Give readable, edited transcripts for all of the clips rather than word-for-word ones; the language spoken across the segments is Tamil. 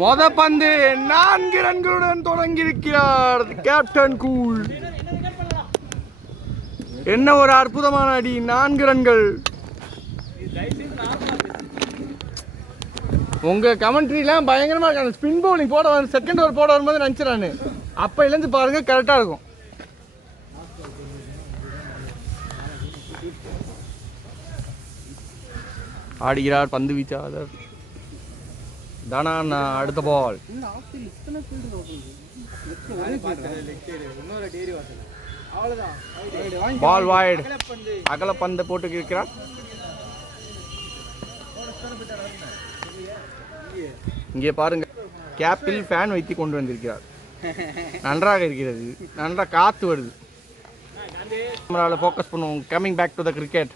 மொத பந்து 4 ரன்களுடன் தொடங்கியிருக்கிறார் கேப்டன் கூல். என்ன ஒரு அற்புதமான அடி, 4 ரன்கள். உங்க கமெண்ட்ரிலாம் பயங்கரமா இருக்கு. ஸ்பின் பவுலிங் போட வரும், செகண்ட் ஓவர் போட வரும்போது நினைச்சிடானு அப்பையிலேருந்து பாருங்க கரெக்டா இருக்கும். ஆடுகிறார் பந்து வீச்சாளர் தானா. அடுத்த பால் பால் வாய்டு. அகல பந்தை போட்டு இருக்கிறார். இங்கே பாருங்க, கேப்பில் ஃபேன் வைத்து கொண்டு வந்திருக்கிறார். நன்றாக இருக்கிறது, நன்றாக காற்று வருது. நம்மளால ஃபோக்கஸ் பண்ணுவோம். Coming back to the cricket.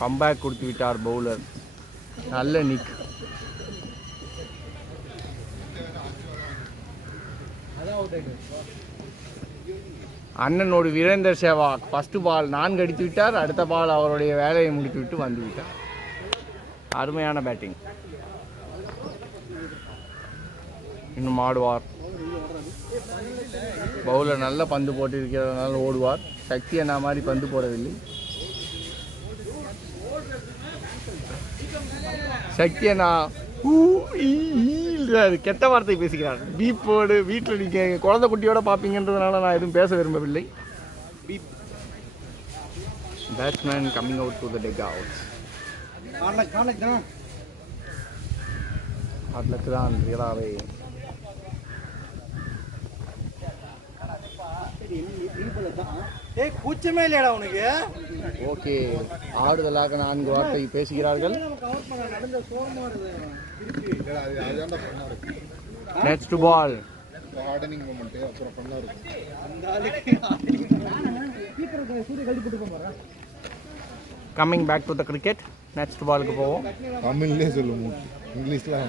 Comeback கொடுத்து விட்டார் பவுலர். நல்ல நிக். அண்ணனோடு வீரேந்தர் சேவாக் ஃபர்ஸ்ட் பால் 4 அடித்து விட்டார். அடுத்த பால் அவருடைய வேலையை முடித்து விட்டு வந்து விட்டார். அருமையான பேட்டிங். இன்னும் ஆடுவார். பவுலர் நல்ல பந்து போட்டு இருக்கிறதுனால ஓடுவார். சக்தி அண்ணா மாதிரி பந்து போடவில்லை. சக்தி அண்ணா கெட்ட வார்த்தை பேசுகிறார். பீப்போடு வீட்டில் நீங்கள் குழந்தை குட்டியோட பார்ப்பீங்கன்றதுனால நான் எதுவும் பேச விரும்பவில்லை. Batsman coming out to the deck out. Hard luck தான் ரியலாகவே. கூச்சமே இல்லையடா உனக்கு. ஓகே, ஆடுதலாக 4 வார்த்தை பேசுகிறார்கள். Next ball. Coming back to the cricket. Next பாலுக்கு போவோம். தமிழ்லேயே சொல்லுவோம், இங்கிலீஷ்ல.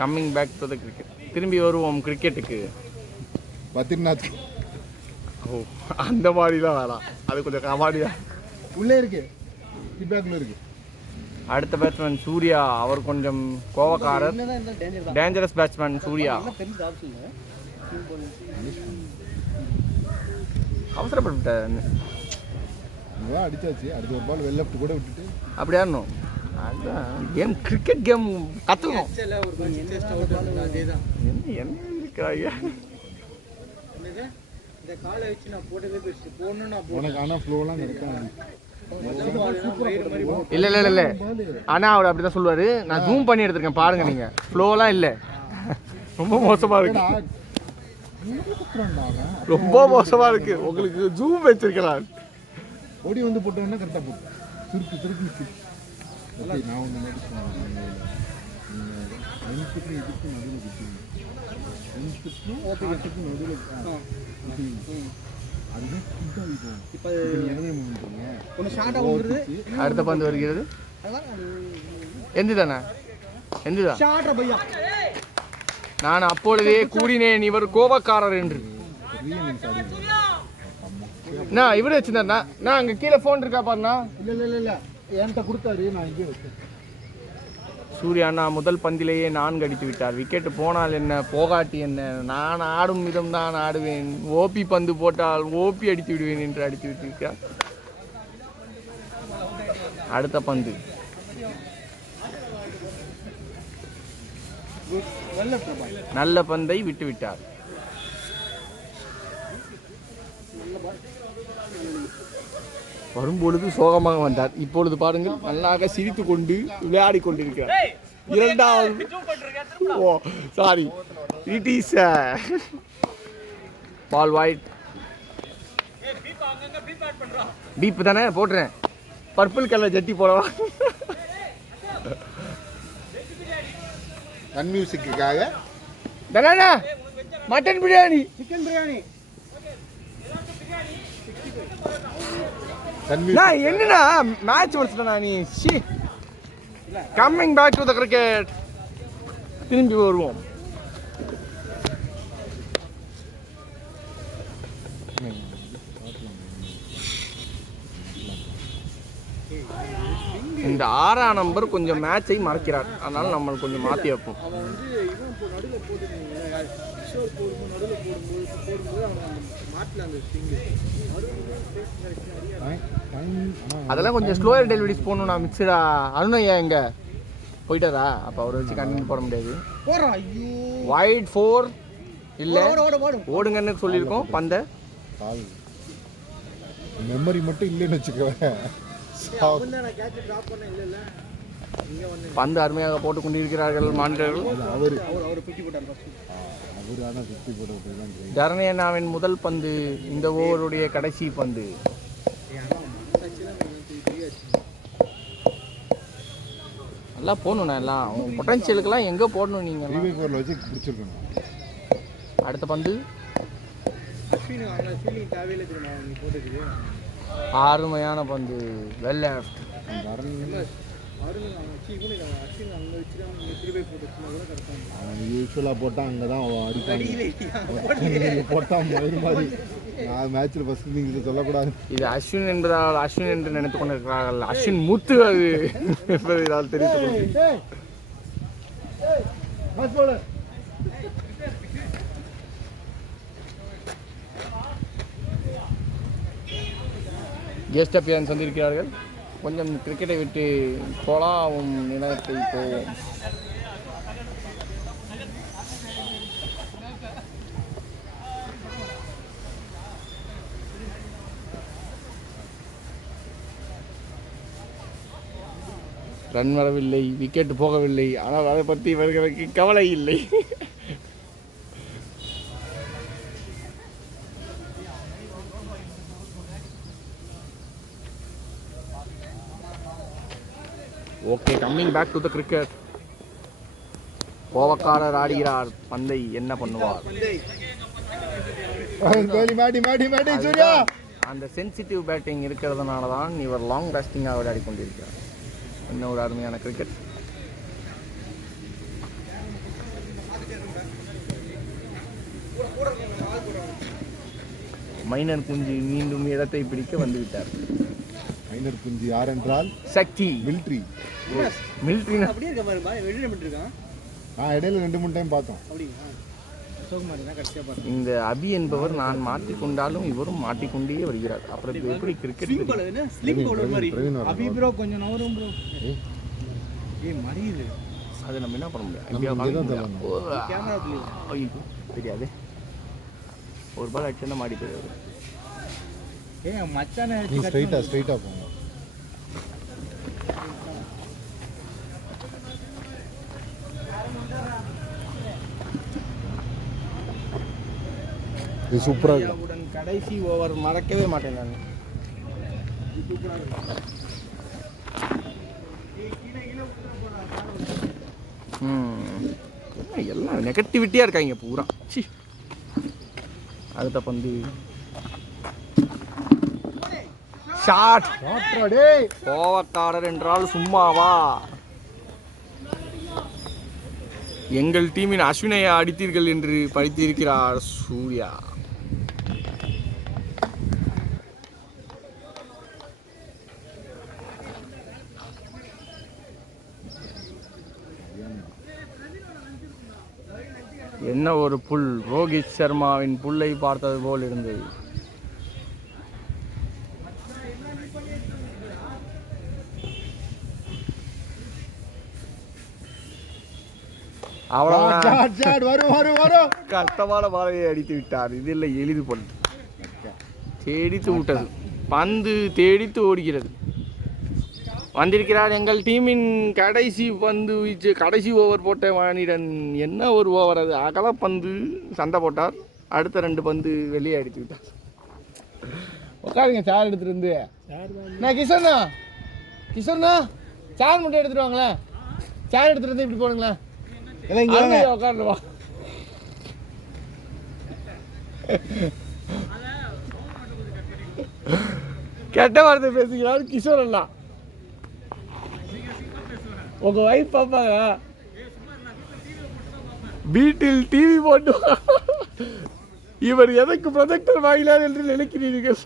Coming back to the cricket. திரும்பி வருவோம் கிரிக்கெட்டுக்கு. பத்ரிநாத். ஓ, அந்த மாதிரி தான் வேணாம், அது கொஞ்சம் கபாடியா உள்ளே இருக்கு, ஃபீட்பேக்ல இருக்கு. அடுத்த பேட்ஸ்மேன் சூர்யா. அவர் கொஞ்சம் கோவக்காரர், டேஞ்சரஸ் பேட்ஸ்மேன் சூர்யா. அவசரப்பட்டுட்டேன். அடிச்சாச்சு. அடுத்த ஒரு பால் வெல் லெஃப்ட் கூட விட்டுட்டு அப்படியா இருந்தோம். அதுதான் கேம், கிரிக்கெட் கேம் கற்றுக்கணும். என்ன இருக்கிறாங்க இல்ல இல்ல இல்ல ஆனா அவர் அப்படிதான் சொல்லுவாரு. நான் ஜூம் பண்ணி எடுத்திருக்கேன் பாருங்க, நீங்க ஃப்ளோலாம் இல்ல, ரொம்ப மோசமா இருக்கு, ரொம்ப மோசமா இருக்கு. உங்களுக்கு ஜூம் வச்சிருக்கலாம். ஓடி வந்து போட்டோம்னா கரெக்டா போட்டு சுருக்கு சுருக்கு. நான் ஒன்று அடுத்த பந்து வருகிறது. எந்துதானே எந்துதான். நான் அப்பொழுதே கூறினேன் இவர் கோபக்காரர் என்று. நான் இவரு வச்சிருந்தா நான் அங்க கீழே போன் இருக்கா பாருண்ணா. இல்ல என்கிட்ட கொடுத்தாரு, நான் இங்கே வச்சேன். சூர்யா அண்ணா முதல் பந்திலேயே 4 அடித்து விட்டார். விக்கெட் போனால் என்ன, போகாட்டி என்ன, நான் ஆடும் விதம் தான் ஆடுவேன், ஓபி பந்து போட்டால் ஓபி அடித்து விடுவேன் என்று அடித்து விட்டிருக்கிறார். அடுத்த பந்து நல்ல பந்தை விட்டு விட்டார். வரும்பொழுது சோகமாக வந்தார். இப்பொழுது பாருங்கள், நல்லாக சிரித்து கொண்டு விளையாடி கொண்டிருக்கிறார். இரண்டாவது, oh sorry, it is ball wide. Beep தானே போட்டுறேன், பர்பிள் கலர் ஜட்டி போடலாம். சன் மியூசிக்காக தானே மட்டன் பிரியாணி, சிக்கன் பிரியாணி. என்னடா மேட்ச் முடிச்சுட்டா நீ. Coming back to the cricket. திரும்பி வருவோம். இந்த 6ஆம் நம்பர் கொஞ்சம் மேட்சை மறைக்கிறார், அதனால நம்ம கொஞ்சம் மாற்றி வைப்போம். அதெல்லாம் கொஞ்சம் ஸ்லோயர் டெலிவரிஸ் போகணும். நான் மிக்சடா அருணையா எங்க போயிட்டாரா? அப்போ அவரை வச்சு கண்டினியூ போட முடியாது. வைட் 4 இல்லை ஓடுங்கன்னு சொல்லியிருக்கோம். பந்தை மெமரி மட்டும் இல்லைன்னு வச்சுக்கவேன். பந்து அருமையாக போட்டுக் கொண்டிருக்கிறார்கள் மாநிலர்கள். தரணியண்ணாவின் முதல் பந்து, இந்த ஓவருடைய கடைசி பந்து. நல்லா போடணும், எல்லாம் பொட்டன்ஷியலுக்கெல்லாம் எங்கே போடணும் நீங்கள். அடுத்த பந்து அருமையான பந்து, வெல் லெஃப்ட். யூஸ்வலாக போட்டால் அங்கே தான் போட்டால் மாதிரி மேட்ச்சில் ஃபஸ்ட் நீங்கள் சொல்லக்கூடாது. இது அஸ்வின் என்பதால் அஸ்வின் என்று நினைத்துக் கொண்டிருக்கிறார்கள். அஸ்வின் மூத்து அது என்பதால் தெரிவித்துக் கெஸ்ட் அப்பியரன்ஸ் வந்திருக்கிறார்கள். கொஞ்சம் கிரிக்கெட்டை விட்டு போலாம் நிலத்தை போவோம். ரன் வரவில்லை, விக்கெட் போகவில்லை, ஆனால் அதை பற்றி இவர்களுக்கு கவலை இல்லை. Okay, coming back to the cricket. கோவக்காரர் ஆடுகிறார், பந்தை என்ன பண்ணுவார்? அந்த சென்சிட்டிவ் பேட்டிங் இருக்கிறதுனால தான் இவர் லாங் பேஸ்டிங்காக விளையாடி கொண்டிருக்கிறார். என்ன ஒரு அருமையான கிரிக்கெட். மைனர் குஞ்சு மீண்டும் இடத்தை பிடிக்க வந்துவிட்டார். மைனர் குஞ்சு யார் என்றால் சக்தி. மிலிட்ரி அப்படியே இருக்கான். இடையில 2-3 டைம் பார்த்தோம். இந்த அபி என்பவர் நான் மாட்டிக்கொண்டாலும் இவரும் மாட்டிக்கொண்டே வருகிறார். அப்புறம் எப்படி கிரிக்கெட் அது நம்ம என்ன பண்ண முடியும்? தெரியாது. ஒரு பால் அடிச்சா மாடி போயிடுவாரு. ஸ்ட்ரைட்டா போங்க. இது சூப்பரா இருக்கு. கடைசி ஓவர் மறக்கவே மாட்டேன் நான். எல்லாம் நெகட்டிவிட்டியா இருக்காங்க பூரா. அடுத்த பந்து ஷாட். கோவக்காரர் என்றால் சும்மாவா? எங்கள் டீமின் அஸ்வினை அடித்தீர்கள் என்று படித்திருக்கிறார் சூர்யா. என்ன ஒரு புல்! ரோஹித் சர்மாவின் புல்லை பார்த்தது போல் இருந்தது. கஷ்டமான பாலையை அடித்து விட்டார். இது இல்லை எளிது பொல். தேடித்து விட்டது பந்து, தேடித்து ஓடுகிறது. வந்திருக்கிறார் எங்கள் டீமின் கடைசி பந்து வீச்சு, கடைசி ஓவர் போட்ட வாணிடன். என்ன ஒரு ஓவர் அது! அகல பந்து சண்டை போட்டார். அடுத்த 2 பந்து வெளியே அடித்து விட்டார். உட்காருங்க, சார் எடுத்துட்டு வந்து. நான் கிஷோர்ண்ணா, சார் மட்டும் எடுத்துட்டு வாங்களேன். சார் எடுத்துட்டு வந்து இப்படி போடுங்களேன். உட்காருவா. கெட்ட வார்த்தை பேசுகிறார் கிஷோர் அண்ணா. உங்க வைஃப் பாப்பாங்க வீட்டில் டிவி போட்டு. இவர் எதற்கு ப்ரொஜெக்டர் வாங்கினார் என்று நினைக்கிறீர்கள்?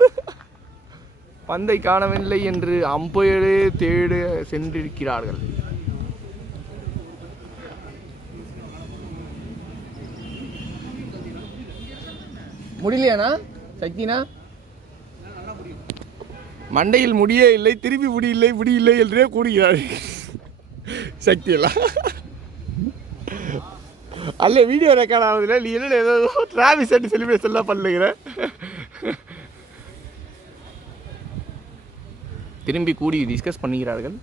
பந்தை காணவில்லை என்று அம்பையரே தேட சென்றிருக்கிறார்கள். முடியலையாண்ணா சக்தினா? மண்டையில் முடியே இல்லை, திருப்பி முடியில்லை என்றே கூறுகிறார் சக்தியெல்லாம். அல்ல வீடியோ ரெக்கார்ட் ஆகுதுல, நீ என்ன ஏதோ டிராவிஸ் செலிப்ரேஷன் எல்லாம் பண்ணுகிற. திரும்பி கூடி டிஸ்கஸ் பண்ணுகிறார்கள்.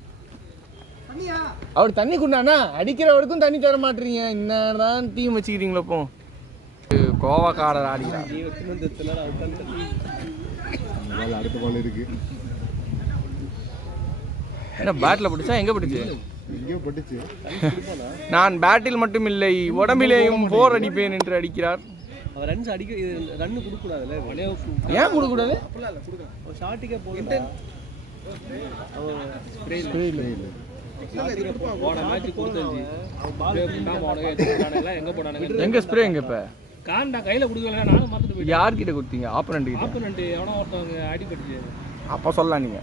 அவர் தண்ணி குண்டானா அடிக்கிறவருக்கும் தண்ணி தர மாட்டீங்க, என்னதான் டீம் வச்சுக்கிறீங்களோ. இப்போ கோவக்காரர் ஆடிக்கிறார். அடுத்த பால் இருக்கு. என்ன பேட்டில் பிடிச்சா எங்கே பிடிச்சு? எங்கேயோ பட்டுச்சு. நான் பேட்டில் மட்டும் இல்லை உடம்பிலேயும் போர் அடிப்பேன் என்று அடிக்கிறார். அவர் ரன்ஸ் அடிக்க ரன் கொடுக்கூடாதுல்ல. ஏன் கொடுக்கூடாது? ஷார்ட்டுக்கே போட்டு எங்க ஸ்ப்ரே எங்க இப்ப காண்டா கையில குடுக்கல, நானும் மாத்திட்டு போய். யார்கிட்ட கொடுத்தீங்க? ஆப்பனண்ட் கிட்ட. ஆப்பனண்ட் எவனோ ஒருத்தவங்க அடிபட்டுச்சு. அப்ப சொல்லலாம் நீங்க.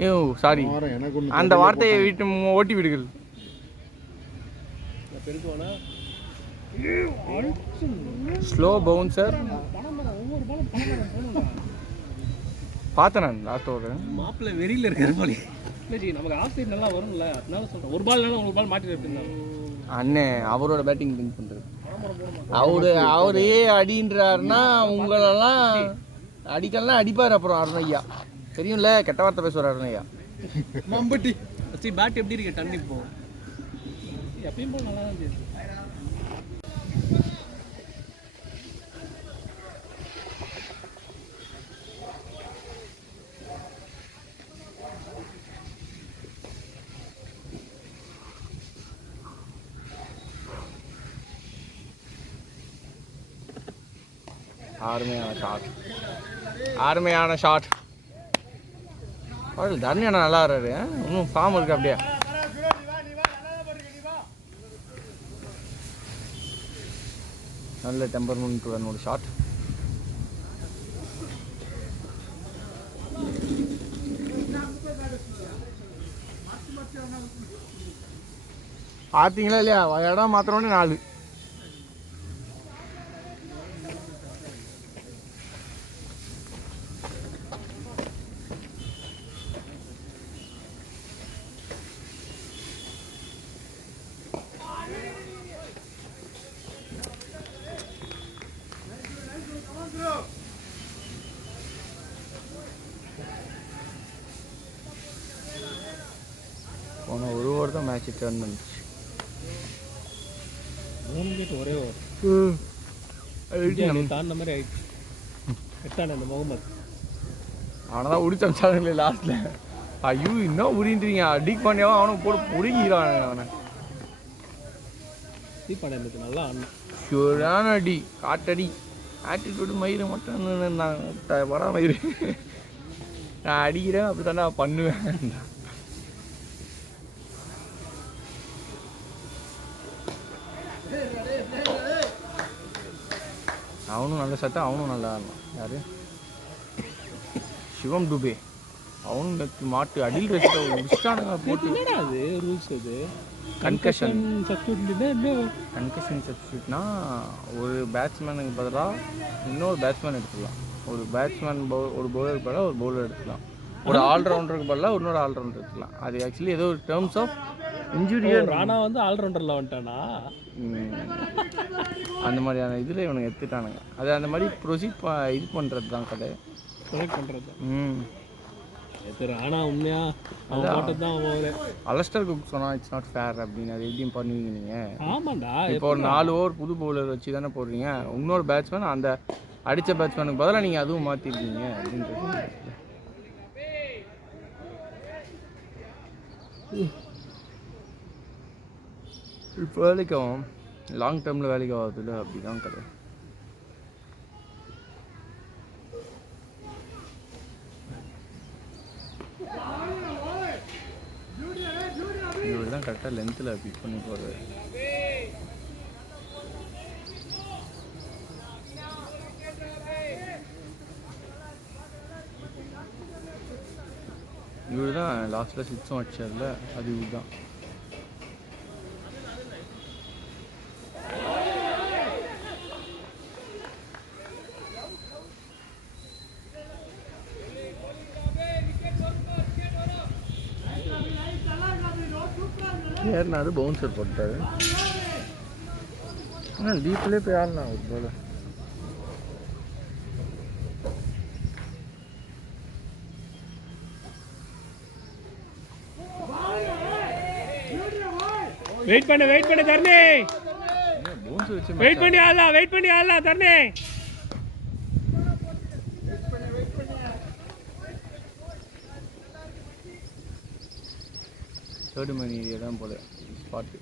ஐயோ சாரி, அந்த வார்த்தையை வீட்டு ஓட்டி விடுங்கள். பெருக்குவானா ஸ்லோ பவுன்சர் பார்த்தேன் நான் லாஸ்ட் ஓவர். மாப்பிள்ள வெறியில இருக்கிற போலி. இல்ல நமக்கு ஆஃப் சைடு நல்லா வரும்ல, அதனால சொல்றேன். ஒரு பால் மாட்டிட்டு இருந்தாங்க அண்ணே. அவரோட பேட்டிங் திங்க் பண்றது. அவரே அடின்றாருன்னா உங்களெல்லாம் அடிக்கலாம் அடிப்பார். அப்புறம் அருணையா தெரியும்ல, கெட்ட வார்த்தை பேசுவார் அருணையா. மம்பட்டி சரி பேட் எப்படி இருக்கு? டன் இப்போ எப்பயும் போல நல்லா தான் இருக்கு. அருமையான ஷாட். தர்ணி அண்ணா நல்லா வர்றாரு. இன்னும் ஃபார்ம் இருக்கு அப்படியே. நல்ல டெம்பர்மெண்ட் ஒரு ஷாட். பார்த்தீங்களா இல்லையா? இடம் மாத்திரமே 4. போன ஒரு ஓவர் தான் மேட்ச் டர்ன் பண்ணிச்சு. 3 விக்கெட் ஒரே ஓவர் தாண்டின மாதிரி ஆயிடுச்சு. எட்டான அந்த முகமது அவனை தான் உடிச்சு அமிச்சானுங்களே லாஸ்ட்ல. ஐயோ இன்னும் உரின்றீங்க. அடிக் பண்ணியாவும் அவனுக்கு போட்டு புடுங்கிறான். அவனை தீப்பாண்டி நல்லா ஆடணும். ஷூரான அடி, காட்டடி. ஆட்டிடியூடு மயிறு மட்டும் நான் வர மயிறு நான் அடிக்கிறேன், அப்படி தானே பண்ணுவேன். அவனும் நல்ல சட்டம், அவனும் நல்லா ஆடலாம். யாரு? சிவம் டுபே. அவனுக்கு மாட்டு அடியில் வச்சுட்டு முடிச்சிட்டானுங்க போட்டு. அது ரூல்ஸ் அது. கன்கஷன் சப்ஸ்டியூட்னா ஒரு பேட்ஸ்மேனுக்கு பதிலாக இன்னொரு பேட்ஸ்மேன் எடுத்துக்கலாம். ஒரு பேட்ஸ்மேன் ஒரு பவுலருக்கு பதிலாக ஒரு பவுலர் எடுத்துக்கலாம். ஒரு ஆல்ரவுண்டருக்கு பதிலாக இன்னொரு ஆல்ரவுண்டர் எடுத்துக்கலாம். அது ஆக்சுவலி ஏதோ ஒரு டேர்ம்ஸ் ஆஃப் இன்ஜுரியா. ராணா வந்து ஆல்ரவுண்டரில் வந்துட்டானா அந்த மாதிரியான இதில் இவனுங்க எடுத்துட்டானுங்க. அது அந்த மாதிரி ப்ரொசீட் இது பண்ணுறது தான் கதை. செலக்ட் பண்ணுறது. ராணா உண்மையா தான் அலஸ்டர் குக் சொன்னால் இட்ஸ் நாட் ஃபேர் அப்படின்னு. அது எப்படியும் பண்ணுவீங்க நீங்கள்? ஆமாண்டா. இப்போ ஒரு 4 ஓவர் புது பவுலர் வச்சு தானே போடுறீங்க. இன்னொரு பேட்ஸ்மேன் அந்த அடித்த பேட்ஸ்மேனுக்கு பதிலாக நீங்கள் அதுவும் மாற்றிருக்கீங்க அப்படின்றது. இப்போ வேலைக்கும் லாங் டேர்மில் வேலைக்கு ஆகுதுல்ல, அப்படி தான் கதை. இவர் தான் கரெக்டாக லென்த்தில் பிக் பண்ணி போகிறது. இவர் தான் லாஸ்ட்டில் சிக்ஸும் அடிச்சார்ல, அது இவர் தான். ஏறினாரு, பவுன்சர் போட்டாரு. ஆனால் டீப்லேயே போய் ஆடலாம் ஒரு போல. வெயிட் பண்ணு தர்ணே. வெயிட் பண்ணி ஆடலாம் தர்ணே. தேர்டு மணி ஏரியா தான் போல ஸ்பாட்டு.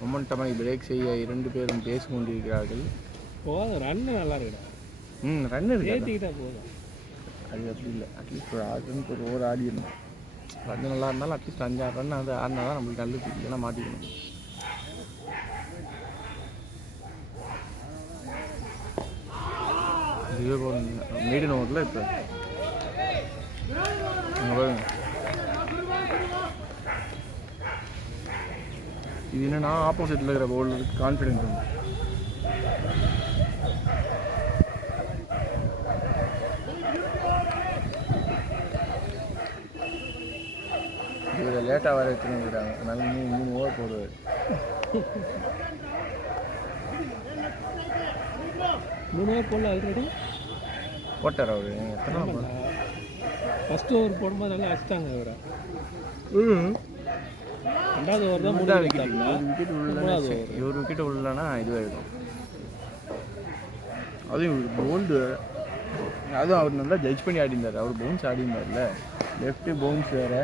மொமெண்டமாய் பிரேக் செய்ய 2 பேரும் பேசிக் கொண்டிருக்கிறார்கள். போதும், ரன்னு நல்லா இருக்குடா. ரன் இருக்கு, ஏற்றிக்கிட்டா போதும். அது அப்படி இல்லை. அட்லீஸ்ட் ஒரு 6 ரனுக்கு ஒரு ஓவர் ஆடி இருந்தோம். ரன் நல்லா இருந்தாலும் அட்லீஸ்ட் 5-6 ரன் அது ஆடினா தான் நம்மளுக்கு நல்லது, இல்லைன்னா மாட்டிக்கணும். இதுவே மீடியம் ஓவரில் இப்போ பாருங்க. இது என்னன்னா ஆப்போசிட்டில் இருக்கிற பவுலருக்கு கான்ஃபிடென்ஸ் உண்டு. இதில் லேட்டாக வர வச்சுருக்கிறாங்க, அதனால 3 ஓவர் போடுவார். 3 ஓவர் போடல ஆல்ரெடி போட்டார் அவர். எத்தனை ஓவர்? ஃபஸ்ட்டு ஓவர் போடும்போது நல்லா அடிச்சிட்டாங்க அவரை. ரெண்டாவது ஓவர் தான் 3 விக்கெட். ஒரு விக்கெட் உள்ளனா இதுவாக இருக்கும். அதுவும் போல்டு, அதுவும் அவர் நல்லா ஜட்ஜ் பண்ணி ஆடிந்தார். அவர் பவுன்ஸ் ஆடிந்தார்ல, லெஃப்ட்டு பவுன்ஸ் வேறு,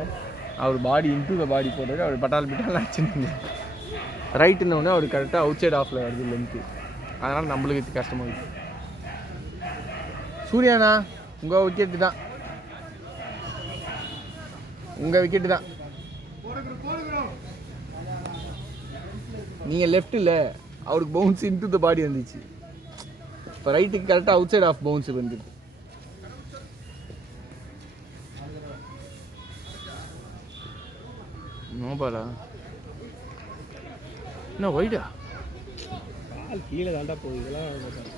அவர் பாடி இன்டூ த பாடி போடுறாரு. அவர் பட்டால் அடிச்சுருந்தார். ரைட் இருந்தோடனே அவர் கரெக்டாக அவுட் சைட் ஆஃபில் வருது லென்த்து. அதனால் நம்மளுக்கு இது கஷ்டமாக இருக்குது. சூர்யாண்ணா உங்கள் விக்கெட்டு தான், உங்கள் விக்கெட்டு தான். நீங்கள் லெஃப்ட் இல்லை, அவருக்கு பவுன்ஸ் இன்டூ த பாடி வந்துச்சு. இப்போ ரைட்டுக்கு கரெக்டாக அவுட் சைட் ஆஃப் பவுன்ஸ் வந்துருக்கு. நோபாலா என்ன ஒயிடா? கால் கீழே தாண்டா போகுது. இதெல்லாம்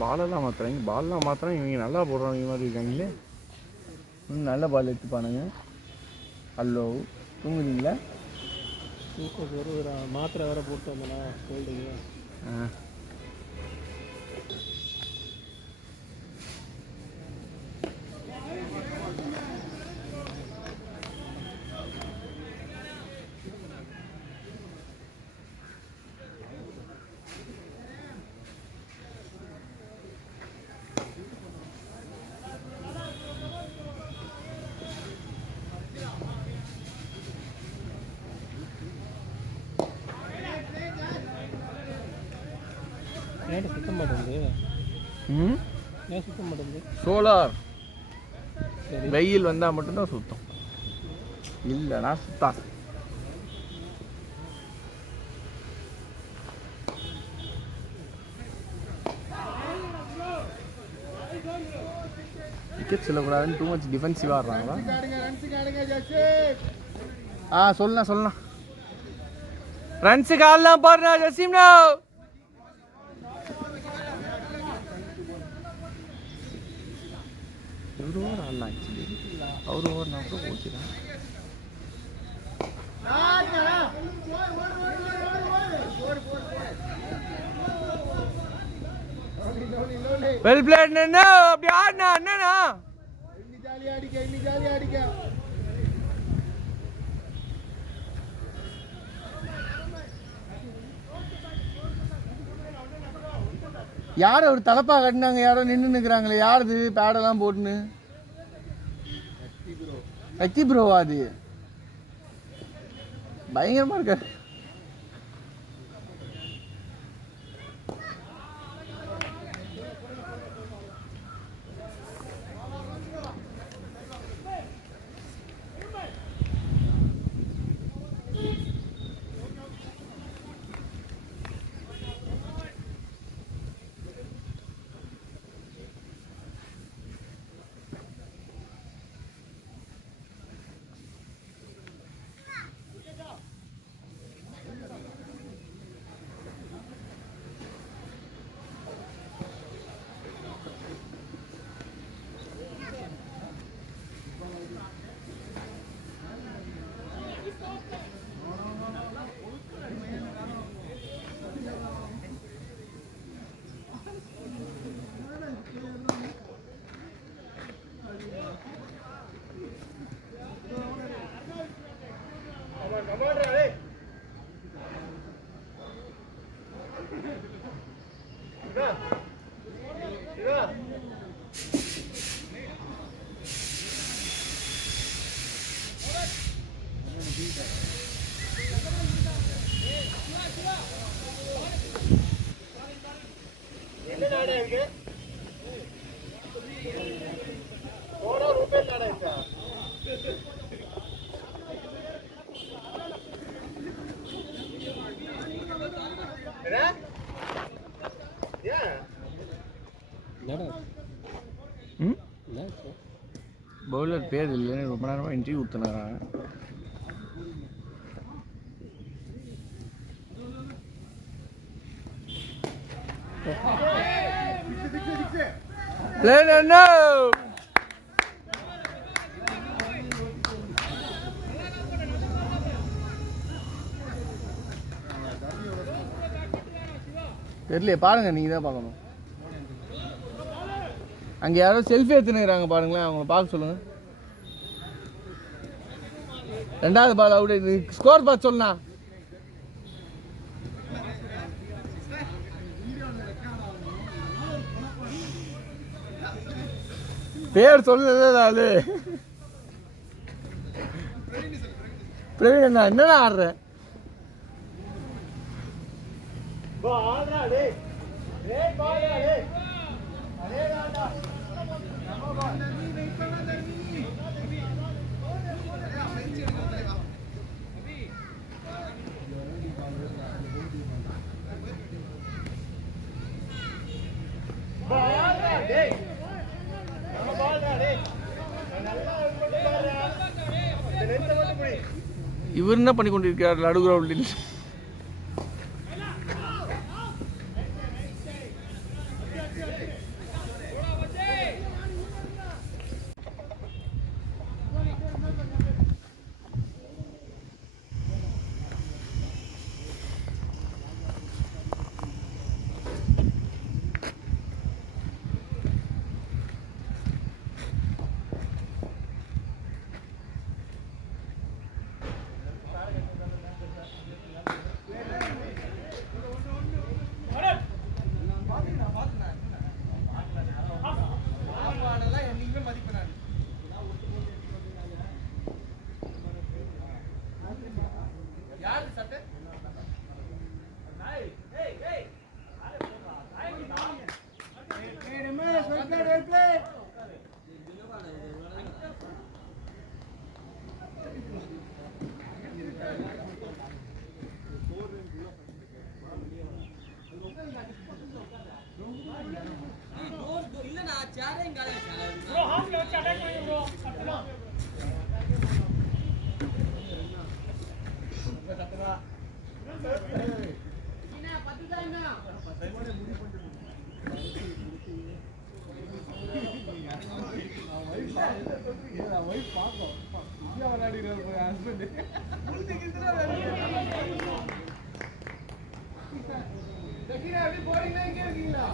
பாலெல்லாம் மாற்றுறாங்க, பால்லாம் மாத்திரம் இவங்க நல்லா போடுறவங்க மாதிரி இருக்காங்களே. நல்ல பால் எடுத்துப்பானுங்க. ஹலோ, தூங்குறீங்களா? தூக்கம் வருதுடா. மாத்திரை வேறு போட்டு வந்தேண்ணா கோல்டுங்க. ஏன் சுத்த மாட்டேங்குது? ஏன் சுத்த மாட்டேங்குது? சோலார் வெயில் வந்தால் மட்டும்தான் சுத்தம், இல்லைனா சுத்தாது. விக்கெட் சொல்லக்கூடாதுன்னு டூ மச் டிஃபென்சிவாக ஆடுறாங்களா? சொல்லலாம் ரன்ஸுக்கு ஆடலாம் பாருண்ணா ஜசீம்னா. ஒரு ஓவர் ஆடலாம் ஆக்சுவலி. அவர் ஓவர் நான் கூட ஓடிக்கிறேன். வெல் பிளேட் என்ன அப்படி ஆடினா என்னண்ணா யார் அவர் தலப்பா கட்டினாங்க யாரோ நின்று நிற்கிறாங்களே யாருது பேடெல்லாம் போட்டுன்னு சக்தி ப்ரோவா அது பயங்கரமா இருக்காரு. பவுலர் பேர் இல்லைன்னு ரொம்ப நேரமாக இன்டர்வியூ ஊற்றுனாங்க. தெரியலையே பாருங்க, நீங்கள் தான் பார்க்கணும். அங்கே யாரோ செல்ஃபி எடுத்துனுங்கிறாங்க பாருங்களேன், அவங்கள பார்க்க சொல்லுங்க. ரெண்டாவது பால் அவுட். ஸ்கோர் பார்த்து சொல்லலாம். பேர் சொல்லல ஆளு. பிரவீன் அண்ணா என்னடா ஆடுற? இவர் என்ன பண்ணி கொண்டிருக்கிறார் நடு கிரவுண்டில்? ஒய்ஃப் பார்க்கும் இந்தியா விளையாடுகிற ஹஸ்பண்ட் எப்படி போறீங்களா எங்கே இருக்கீங்களா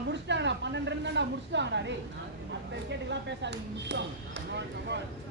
முடிச்சிட்டாங்கண்ணா 12 ரன் முடிச்சிட்டாங்கண்ணா டேய் அந்த விக்கெட்டுக்கெல்லாம் பேசாதீங்க முடிச்சிட்டாங்க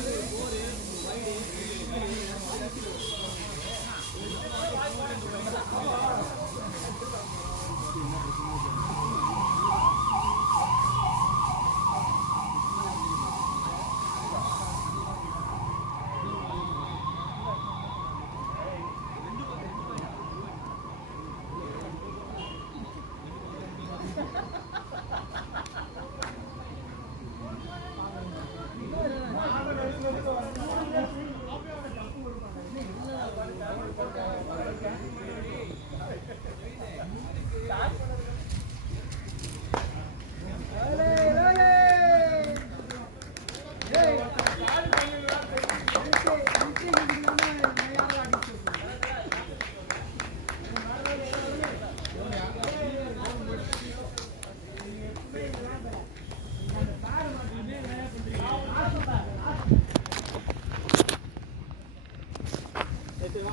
ஏய்